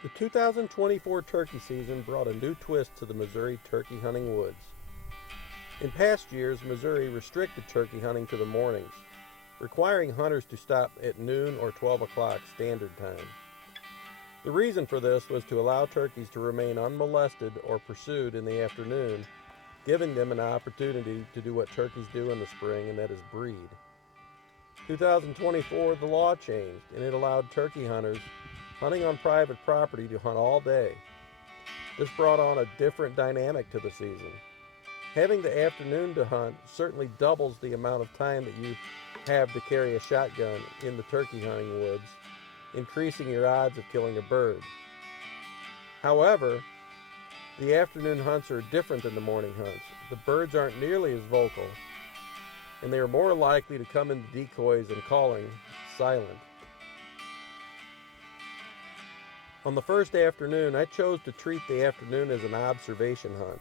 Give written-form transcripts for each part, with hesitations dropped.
The 2024 turkey season brought a new twist to the Missouri turkey hunting woods. In past years, Missouri restricted turkey hunting to the mornings, requiring hunters to stop at noon or 12 o'clock standard time. The reason for this was to allow turkeys to remain unmolested or pursued in the afternoon, giving them an opportunity to do what turkeys do in the spring, and that is breed. 2024, the law changed, and it allowed turkey hunters hunting on private property to hunt all day. This brought on a different dynamic to the season. Having the afternoon to hunt certainly doubles the amount of time that you have to carry a shotgun in the turkey hunting woods, increasing your odds of killing a bird. However, the afternoon hunts are different than the morning hunts. The birds aren't nearly as vocal, and they are more likely to come into decoys and calling silent. On the first afternoon, I chose to treat the afternoon as an observation hunt.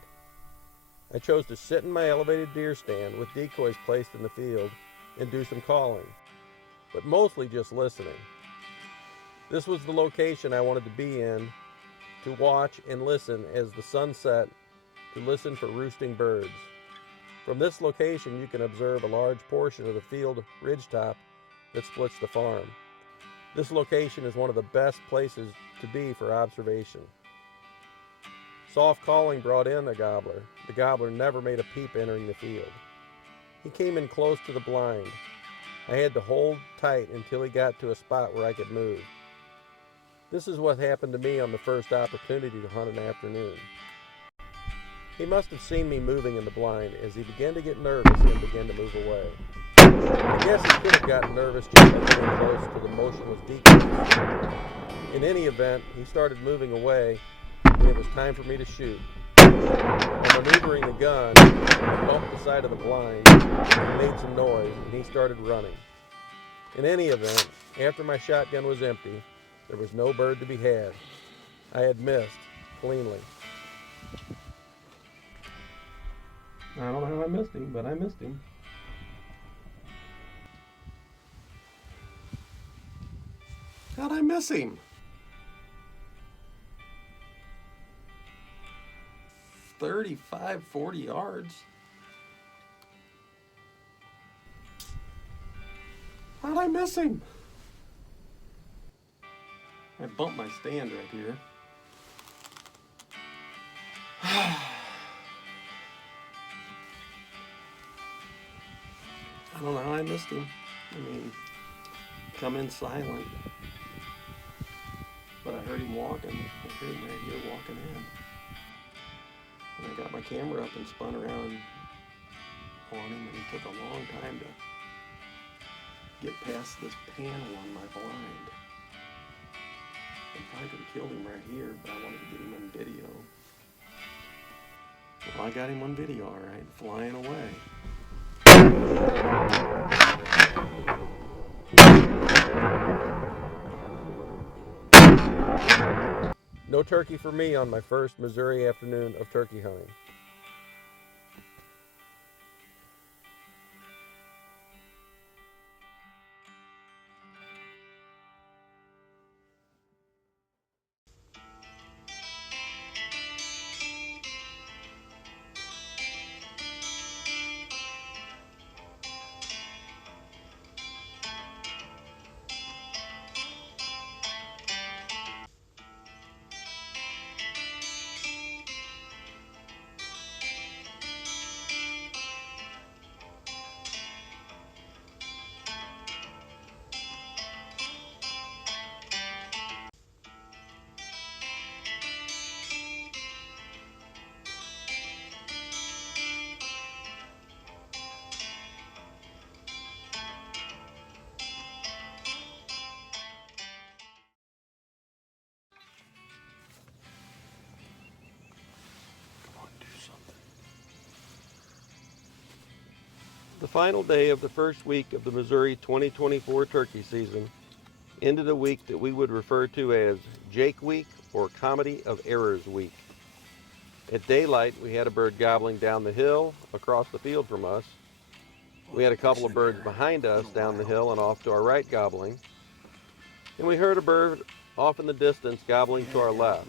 I chose to sit in my elevated deer stand with decoys placed in the field and do some calling, but mostly just listening. This was the location I wanted to be in to watch and listen as the sun set, to listen for roosting birds. From this location, you can observe a large portion of the field ridgetop that splits the farm. This location is one of the best places to be for observation. Soft calling brought in the gobbler. The gobbler never made a peep entering the field. He came in close to the blind. I had to hold tight until he got to a spot where I could move. This is what happened to me on the first opportunity to hunt an afternoon. He must have seen me moving in the blind as he began to get nervous and began to move away. I guess he could have gotten nervous just by getting close to the motionless decoys. In any event, he started moving away, and it was time for me to shoot. While maneuvering the gun, I bumped the side of the blind, and made some noise, and he started running. In any event, after my shotgun was empty, there was no bird to be had. I had missed cleanly. I don't know how I missed him, but I missed him. How'd I miss him? 35, 40 yards. How'd I miss him? I bumped my stand right here. I don't know how I missed him. I mean, come in silent. But I heard him walking. I heard him right here walking in. And I got my camera up and spun around on him, and it took a long time to get past this panel on my blind. I probably could have killed him right here, but I wanted to get him on video. Well, I got him on video, all right, flying away. No turkey for me on my first Missouri afternoon of turkey hunting. The final day of the first week of the Missouri 2024 turkey season ended a week that we would refer to as Jake Week or Calmity of Errors Week. At daylight, we had a bird gobbling down the hill across the field from us. We had a couple of birds behind us down the hill and off to our right gobbling. And we heard a bird off in the distance, gobbling to our left.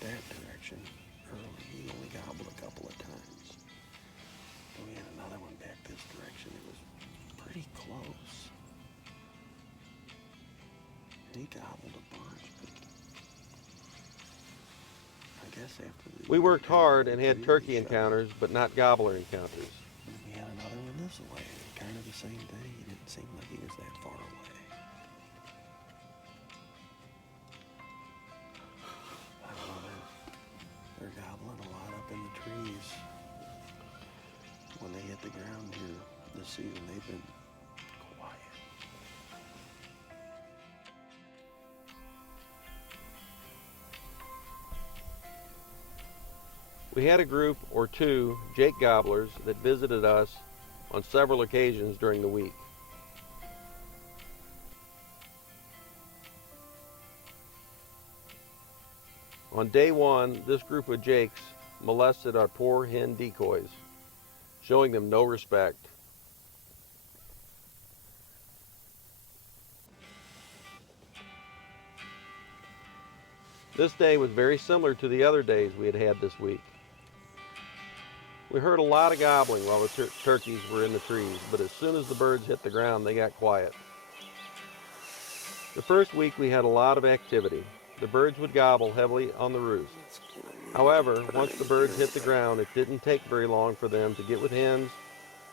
That direction early, he only gobbled a couple of times. Then we had another one back this direction. It was pretty close. And he gobbled a bunch, but I guess after We worked hard and had turkey encounters, but not gobbler encounters. And we had another one this way, kind of the same thing. It didn't seem like he was that far away. I don't know, they're gobbling a lot up in the trees. When they hit the ground here this season, they've been quiet. We had a group or two Jake gobblers that visited us on several occasions during the week. On day one, this group of Jakes molested our poor hen decoys, showing them no respect. This day was very similar to the other days we had had this week. We heard a lot of gobbling while the turkeys were in the trees, but as soon as the birds hit the ground, they got quiet. The first week we had a lot of activity. The birds would gobble heavily on the roost. However, once the birds hit the ground, it didn't take very long for them to get with hens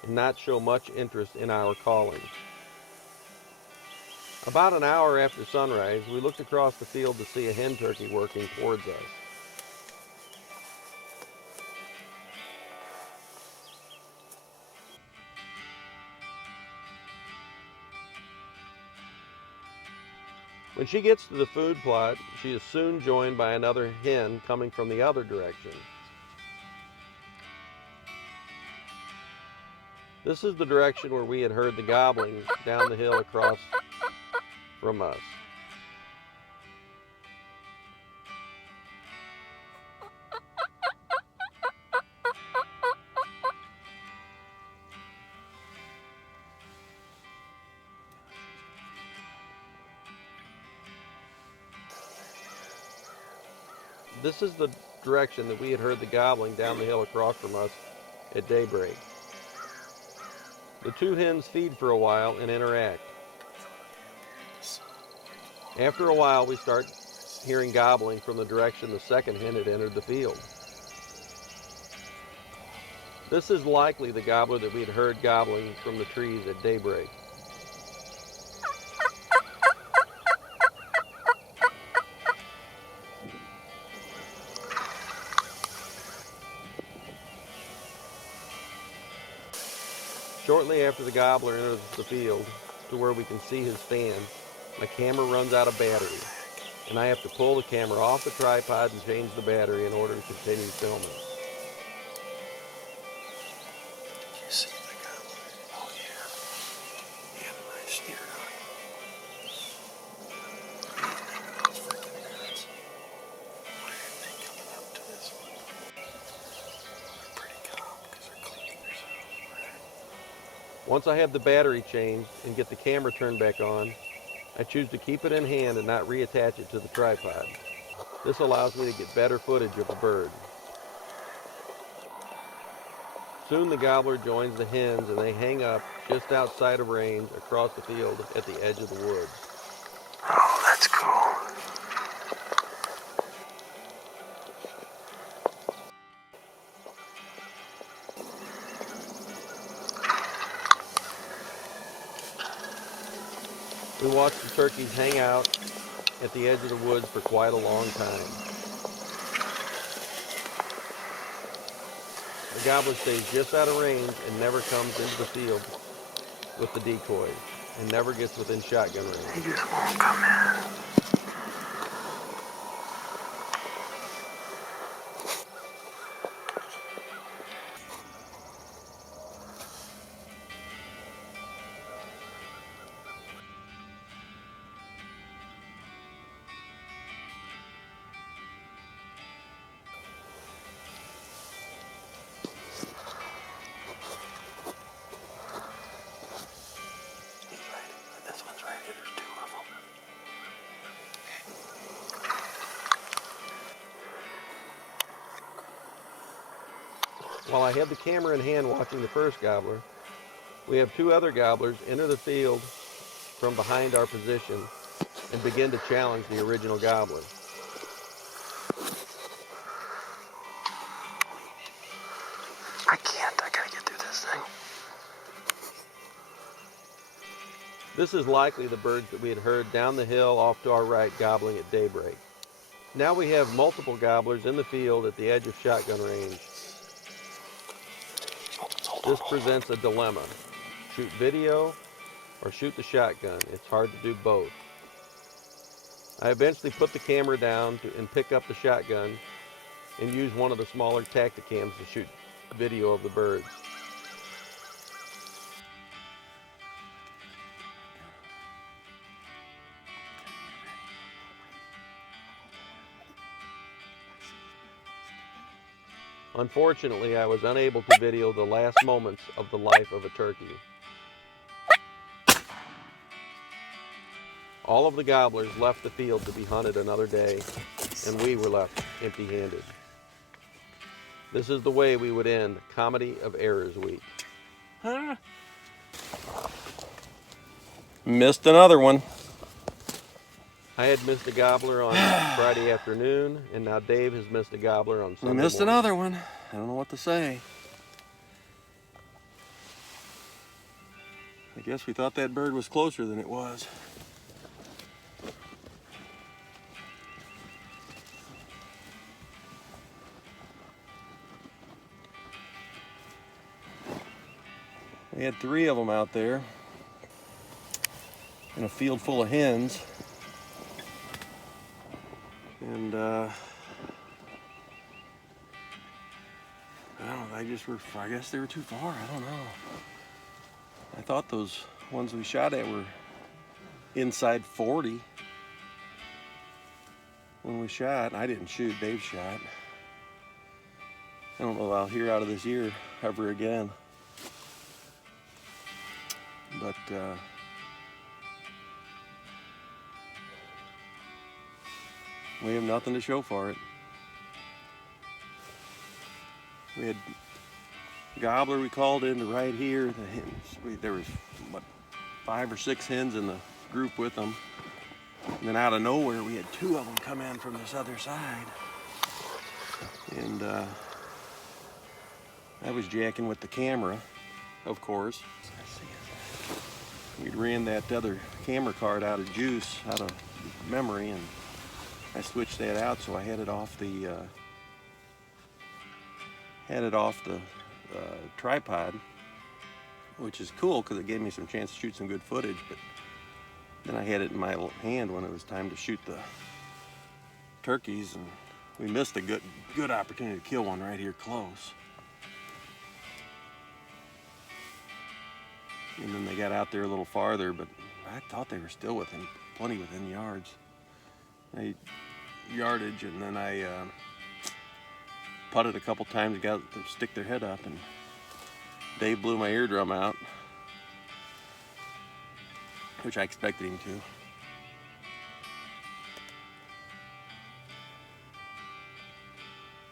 and not show much interest in our calling. About an hour after sunrise, we looked across the field to see a hen turkey working towards us. When she gets to the food plot, she is soon joined by another hen coming from the other direction. This is the direction where we had heard the gobbling down the hill across from us. This is the direction that we had heard the gobbling down the hill across from us at daybreak. The two hens feed for a while and interact. After a while, we start hearing gobbling from the direction the second hen had entered the field. This is likely the gobbler that we had heard gobbling from the trees at daybreak. Shortly after the gobbler enters the field to where we can see his stand, my camera runs out of battery, and I have to pull the camera off the tripod and change the battery in order to continue filming. Did you see the gobbler? Oh yeah. He had a nice steer on. Those freaking birds. Why aren't they coming up to this one? They're pretty calm because they're cleaning themselves, right? Once I have the battery changed and get the camera turned back on, I choose to keep it in hand and not reattach it to the tripod. This allows me to get better footage of the bird. Soon the gobbler joins the hens and they hang up just outside of range across the field at the edge of the woods. Oh, that's cool. We watch the turkeys hang out at the edge of the woods for quite a long time. The gobbler stays just out of range and never comes into the field with the decoys and never gets within shotgun range. He just won't come in. He's ready. This one's ready. There's two of them. While I have the camera in hand watching the first gobbler, we have two other gobblers enter the field from behind our position and begin to challenge the original gobbler. I can't. I gotta get through this thing. This is likely the birds that we had heard down the hill off to our right gobbling at daybreak. Now we have multiple gobblers in the field at the edge of shotgun range. This presents a dilemma. Shoot video or shoot the shotgun. It's hard to do both. I eventually put the camera down and pick up the shotgun and use one of the smaller Tacticams to shoot video of the birds. Unfortunately, I was unable to video the last moments of the life of a turkey. All of the gobblers left the field to be hunted another day, and we were left empty-handed. This is the way we would end Calmity of Errors week. Huh? Missed another one. I had missed a gobbler on Friday afternoon, and now Dave has missed a gobbler on Sunday We missed morning. another one. I don't know what to say. I guess we thought that bird was closer than it was. We had 3 of them out there in a field full of hens. And I don't know, I guess they were too far, I don't know. I thought those ones we shot at were inside 40 when we shot. I didn't shoot, Dave shot. I don't know if I'll hear out of this ear ever again. But we have nothing to show for it. We had gobbler we called into right here. The hens, there was what, 5 or 6 hens in the group with them. And then out of nowhere we had 2 of them come in from this other side. And I was jacking with the camera, of course. We'd ran that other camera card out of juice, out of memory, and I switched that out, so I had it off the tripod, which is cool because it gave me some chance to shoot some good footage. But then I had it in my hand when it was time to shoot the turkeys, and we missed a good opportunity to kill one right here close. And then they got out there a little farther, but I thought they were still plenty within yards. Yardage, and then I putted a couple times, got to stick their head up, and Dave blew my eardrum out, which I expected him to.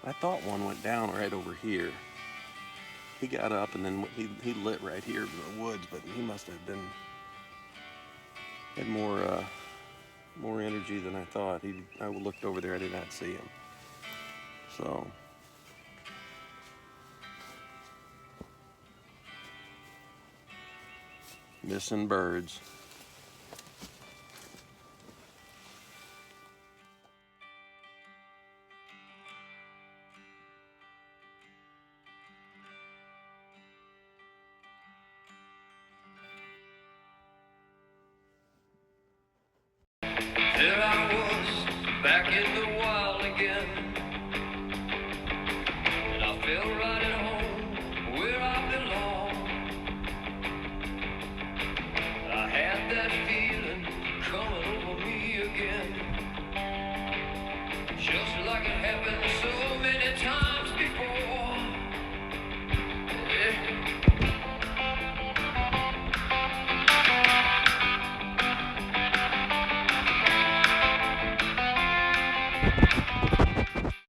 I thought one went down right over here. He got up and then he lit right here in the woods, but he must have had more energy than I thought. I looked over there, I did not see him. So missing birds. There I was, back in the wild again, and I felt right at home, where I belong. I had that feeling coming over me again, just like it happened so many times before. Yeah.